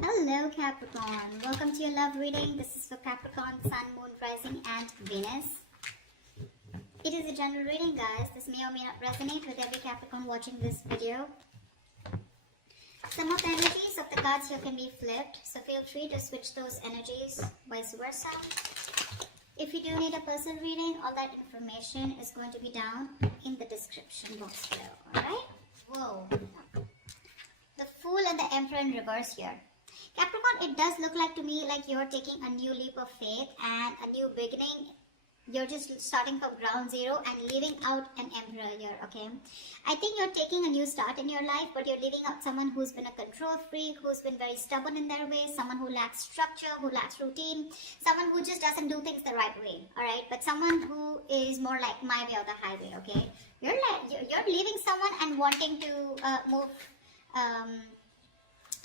Hello Capricorn, welcome to your love reading. This is for Capricorn, Sun, Moon, Rising and Venus. It is a general reading, guys. This may or may not resonate with every Capricorn watching this video. Some of the energies of the cards here can be flipped, so feel free to switch those energies, vice versa. If you do need a personal reading, all that information is going to be down in the description box below, alright? Whoa. The Fool and the Emperor in reverse here. Capricorn, it does look like to me like you're taking a new leap of faith and a new beginning. You're just starting from ground zero and leaving out an emperor here, okay? I think you're taking a new start in your life, but you're leaving out someone who's been a control freak, who's been very stubborn in their ways, someone who lacks structure, who lacks routine, someone who just doesn't do things the right way, all right? But someone who is more like my way or the highway, okay? You're leaving someone and wanting to move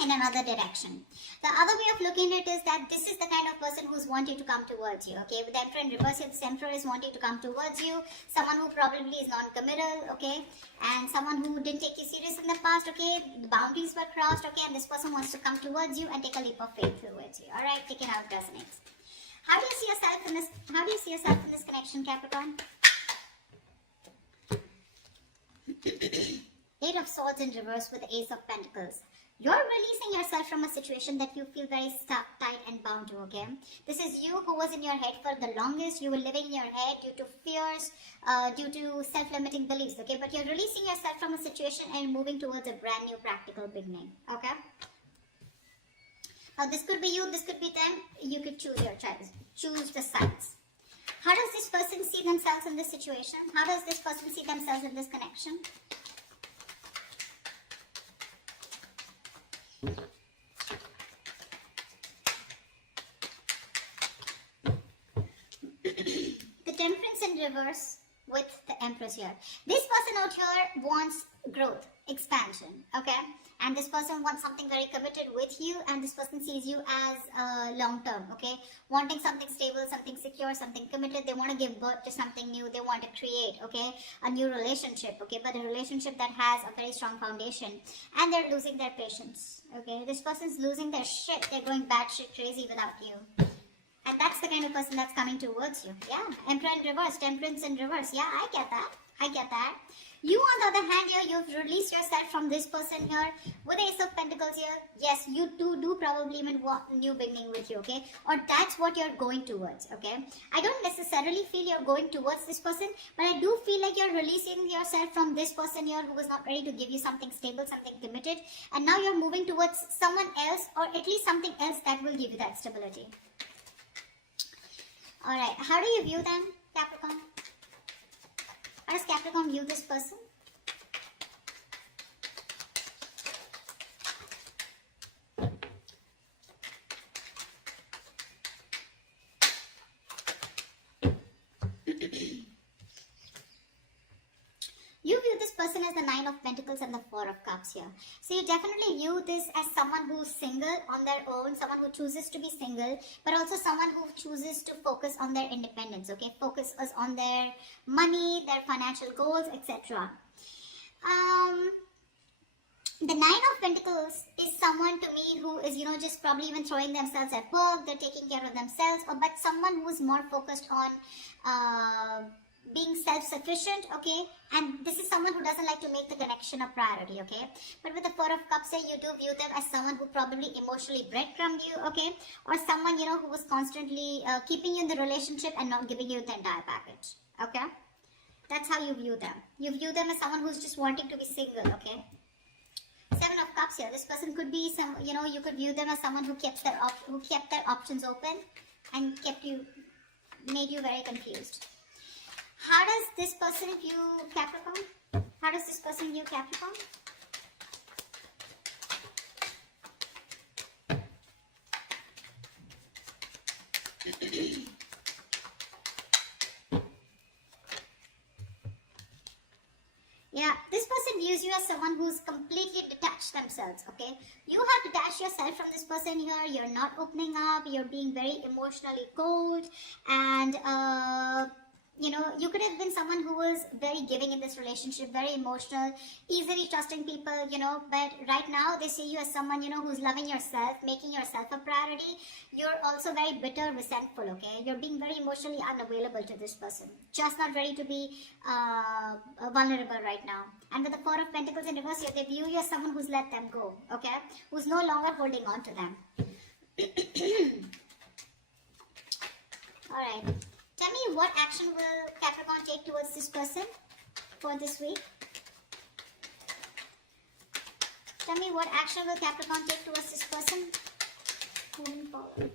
in another direction. The other way of looking at it is that this is the kind of person who's wanting to come towards you, okay? With the Emperor in reverse, this Emperor is wanting to come towards you, someone who probably is non-committal, okay? And someone who didn't take you serious in the past, okay? The boundaries were crossed, okay? And this person wants to come towards you and take a leap of faith towards you, all right? Take it how it resonates. How do you see yourself in this? How do you see yourself in this connection, Capricorn? Eight of Swords in reverse with the Ace of Pentacles. You're releasing yourself from a situation that you feel very stuck, tight and bound to, okay? This is you who was in your head for the longest. You were living in your head due to fears, due to self-limiting beliefs, okay? But you're releasing yourself from a situation and moving towards a brand new practical beginning, okay? Now, this could be you, this could be them. You could choose your choice. Choose the sides. How does this person see themselves in this situation? How does this person see themselves in this connection? The Temperance in reverse with the Empress here. This person out here wants growth, expansion, okay? And this person wants something very committed with you, and this person sees you as long-term, okay? Wanting something stable, something secure, something committed. They want to give birth to something new. They want to create, okay? A new relationship, okay? But a relationship that has a very strong foundation. And they're losing their patience, okay? This person's losing their shit. They're going batshit crazy without you. And that's the kind of person that's coming towards you. Yeah, Emperor in reverse, Temperance in reverse. Yeah, I get that. I get that. You, on the other hand, here, you've released yourself from this person here with the Ace of Pentacles here. Yes, you do probably even want a new beginning with you, okay? Or that's what you're going towards, okay? I don't necessarily feel you're going towards this person, but I do feel like you're releasing yourself from this person here who was not ready to give you something stable, something committed. And now you're moving towards someone else, or at least something else that will give you that stability. Alright, how do you view them, Capricorn? How does Capricorn view this person? You view this person as the Nine of Pentacles and the Four of Cups here. So you definitely view this as someone who's single on their own, someone who chooses to be single, but also someone who chooses to focus on their independence, okay? Focus on their money, their financial goals, etc. The Nine of Pentacles is someone to me who is, just probably even throwing themselves at work, they're taking care of themselves, but someone who is more focused on being self-sufficient, okay? And this is someone who doesn't like to make the connection a priority, okay? But with the Four of Cups here, you do view them as someone who probably emotionally breadcrumbed you, okay? Or someone, who was constantly keeping you in the relationship and not giving you the entire package, okay? That's how you view them. You view them as someone who's just wanting to be single, okay? Seven of Cups here. This person could be some, you could view them as someone who kept their options open and made you very confused. How does this person view Capricorn? How does this person view Capricorn? Yeah, this person views you as someone who's completely detached themselves, okay? You have detached yourself from this person here. You're not opening up. You're being very emotionally cold and you know, you could have been someone who was very giving in this relationship, very emotional, easily trusting people, you know, but right now they see you as someone, you know, who's loving yourself, making yourself a priority. You're also very bitter, resentful, okay? You're being very emotionally unavailable to this person, just not ready to be vulnerable right now. And with the Four of Pentacles in reverse here, they view you as someone who's let them go, okay? Who's no longer holding on to them. Alright. Tell me, what action will Capricorn take towards this person for this week? Tell me, what action will Capricorn take towards this person? Moving forward.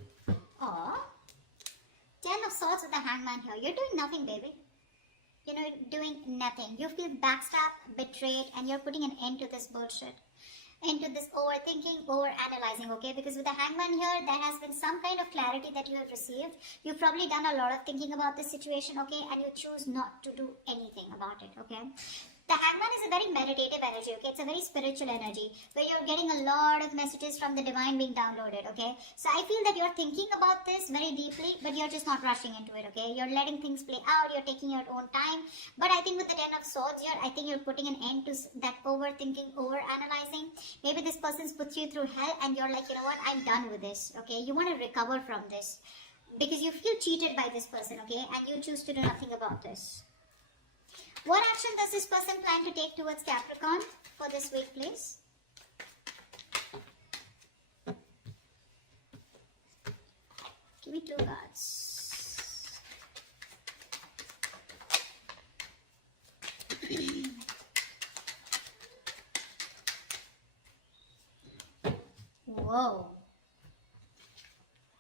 Or Ten of Swords with the Hangman here. You're doing nothing, baby. You know, doing nothing. You feel backstabbed, betrayed, and you're putting an end to this bullshit. Into this overthinking, overanalyzing, okay? Because with the Hangman here, there has been some kind of clarity that you have received. You've probably done a lot of thinking about this situation, okay? And you choose not to do anything about it, okay? The Hangman is a very meditative energy, okay? It's a very spiritual energy where you're getting a lot of messages from the divine being downloaded, okay? So I feel that you're thinking about this very deeply, but you're just not rushing into it, okay? You're letting things play out, you're taking your own time. But I think with the Ten of Swords here, I think you're putting an end to that overthinking, overanalyzing. Maybe this person's put you through hell and you're like, you know what, I'm done with this, okay? You want to recover from this because you feel cheated by this person, okay? And you choose to do nothing about this. What action does this person plan to take towards Capricorn for this week, please? Give me 2 cards. Whoa.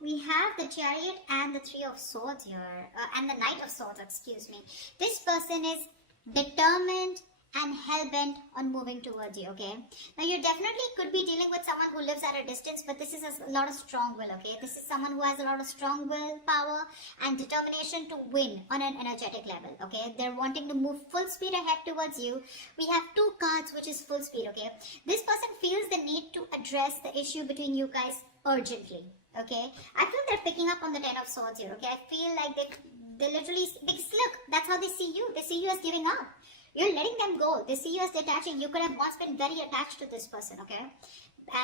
We have the Chariot and the Three of Swords here, and the Knight of Swords, excuse me. This person is determined and hell-bent on moving towards you, okay? Now, you definitely could be dealing with someone who lives at a distance, but this is a lot of strong will, okay? This is someone who has a lot of strong will, power, and determination to win on an energetic level, okay? They're wanting to move full speed ahead towards you. We have 2 cards, which is full speed, okay? This person feels the need to address the issue between you guys urgently, okay? I feel they're picking up on the Ten of Swords here, okay? I feel like they literally, because look, that's how they see you. They see you as giving up. You're letting them go. They see you as detaching. You could have once been very attached to this person, okay?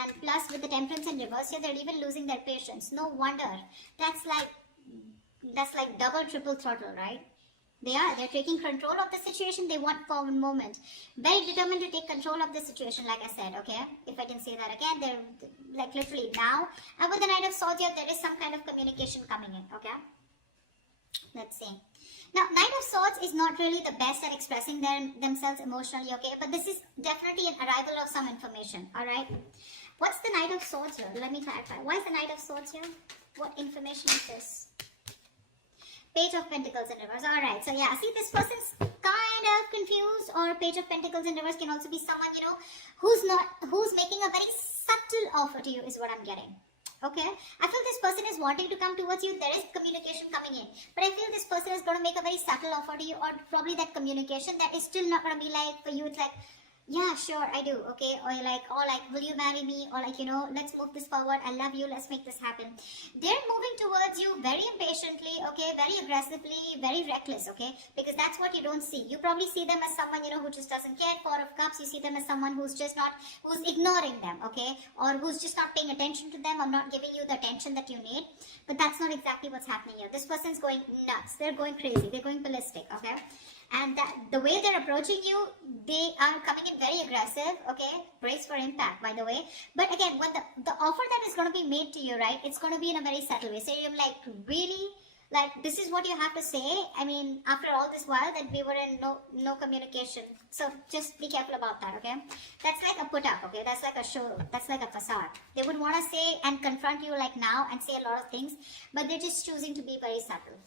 And plus, with the Temperance in reverse here, they're even losing their patience. No wonder. That's like double, triple throttle, right? They're taking control of the situation. They want forward movement. Very determined to take control of the situation, like I said, okay? If I can say that again, they're like literally now. And with the Knight of Swords here, there is some kind of communication coming in, okay? Let's see. Now, Knight of Swords is not really the best at expressing themselves emotionally, okay? But this is definitely an arrival of some information, alright? What's the Knight of Swords here? Let me clarify. Why is the Knight of Swords here? What information is this? Page of Pentacles in reverse. Alright, so yeah, see, this person's kind of confused, or Page of Pentacles in reverse can also be someone, you know, who's making a very subtle offer to you is what I'm getting. Okay, I feel this person is wanting to come towards you. There is communication coming in, but I feel this person is going to make a very subtle offer to you, or probably that communication that is still not going to be like, for you, it's like, yeah, sure, I do, okay, or like, will you marry me, or like, you know, let's move this forward, I love you, let's make this happen. They're moving towards you very impatiently, okay, very aggressively, very reckless, okay, because that's what you don't see. You probably see them as someone, you know, who just doesn't care. 4 of Cups, you see them as someone who's just not, who's ignoring them, okay, or who's just not paying attention to them, or not giving you the attention that you need. But that's not exactly what's happening here. This person's going nuts, they're going crazy, they're going ballistic, okay. And the way they're approaching you, they are coming in very aggressive, okay? Brace for impact, by the way. But again, when the offer that is going to be made to you, right, it's going to be in a very subtle way. So you're like, really? Like, this is what you have to say? I mean, after all this while that we were in no communication. So just be careful about that, okay? That's like a put up, okay? That's like a show. That's like a facade. They would want to say and confront you like now and say a lot of things, but they're just choosing to be very subtle.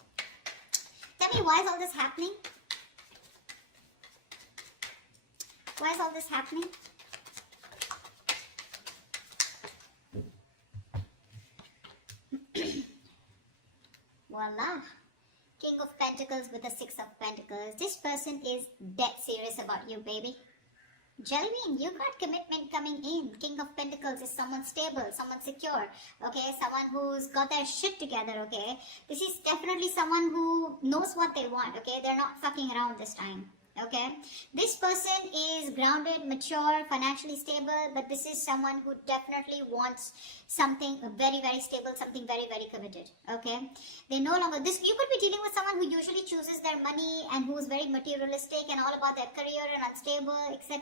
Tell me, why is all this happening? Why is all this happening? Voila. King of Pentacles with the 6 of Pentacles. This person is dead serious about you, baby. Jelly bean, you got commitment coming in. King of Pentacles is someone stable, someone secure, okay? Someone who's got their shit together, okay? This is definitely someone who knows what they want, okay? They're not fucking around this time, okay? This person is grounded, mature, financially stable, but this is someone who definitely wants something very, very stable, something very, very committed, okay? They no longer, this, you could be dealing with someone who usually chooses their money and who's very materialistic and all about their career and unstable, etc.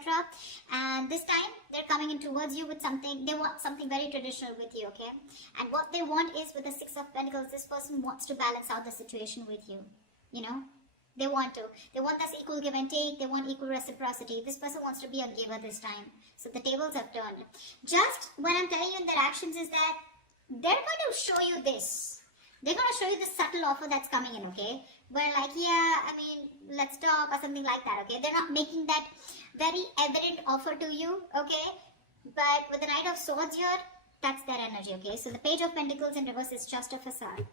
And this time, they're coming in towards you with something, they want something very traditional with you, okay? And what they want is, with the Six of Pentacles, this person wants to balance out the situation with you, you know? They want to. They want this equal give and take. They want equal reciprocity. This person wants to be a giver this time. So the tables have turned. Just what I'm telling you in their actions is that they're going to show you this. They're going to show you this subtle offer that's coming in, okay? Where like, yeah, I mean, let's talk or something like that, okay? They're not making that very evident offer to you, okay? But with the Knight of Swords here, that's their energy, okay? So the Page of Pentacles in reverse is just a facade.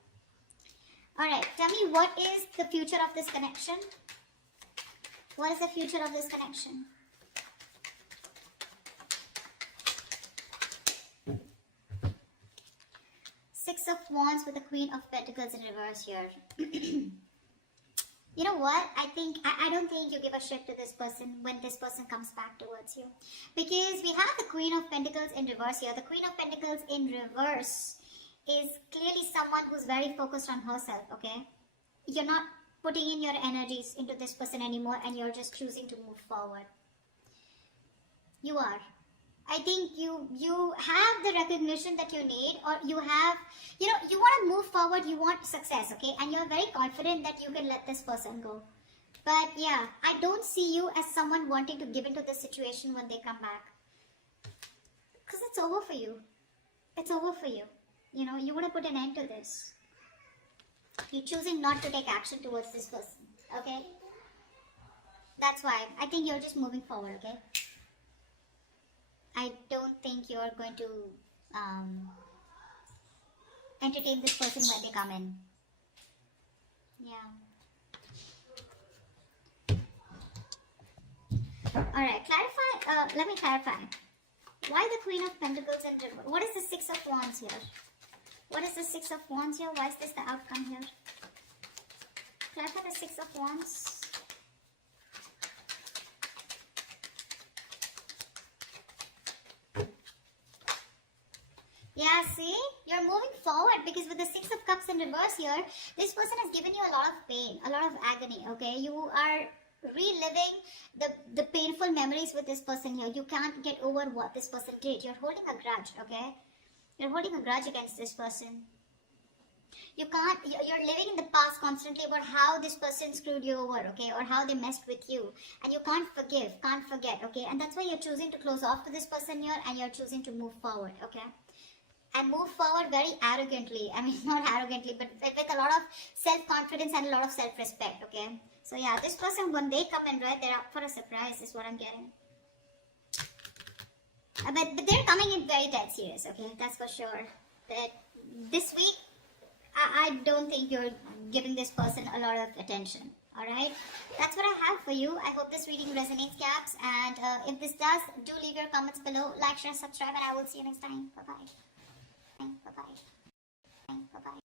Alright, tell me, what is the future of this connection? What is the future of this connection? Six of Wands with the Queen of Pentacles in reverse here. You know what? I don't think you give a shit to this person when this person comes back towards you. Because we have the Queen of Pentacles in reverse here. The Queen of Pentacles in reverse is clearly someone who's very focused on herself, okay? You're not putting in your energies into this person anymore and you're just choosing to move forward. You are. I think you have the recognition that you need, or you have, you know, you want to move forward, you want success, okay? And you're very confident that you can let this person go. But yeah, I don't see you as someone wanting to give into the situation when they come back. Because it's over for you. It's over for you. You know, you want to put an end to this. You're choosing not to take action towards this person, okay? That's why. I think you're just moving forward, okay? I don't think you're going to entertain this person when they come in. Yeah. Alright, clarify. Let me clarify. Why the Queen of Pentacles and what is the Six of Wands here? What is the Six of Wands here? Why is this the outcome here? Clarify the Six of Wands. Yeah, see? You're moving forward because with the Six of Cups in reverse here, this person has given you a lot of pain, a lot of agony, okay? You are reliving the painful memories with this person here. You can't get over what this person did. You're holding a grudge, okay? You're holding a grudge against this person. You can't, you're living in the past constantly about how this person screwed you over, okay? Or how they messed with you. And you can't forgive, can't forget, okay? And that's why you're choosing to close off to this person here and you're choosing to move forward, okay? And move forward very arrogantly. I mean, not arrogantly, but with a lot of self-confidence and a lot of self-respect, okay? So yeah, this person, when they come in, right, they're up for a surprise is what I'm getting. But they're coming in very dead serious, okay? That's for sure. But this week, I don't think you're giving this person a lot of attention, alright? That's what I have for you. I hope this reading resonates, Caps. And if this does, do leave your comments below. Like, share, subscribe, and I will see you next time. Bye-bye. Bye-bye. Bye-bye.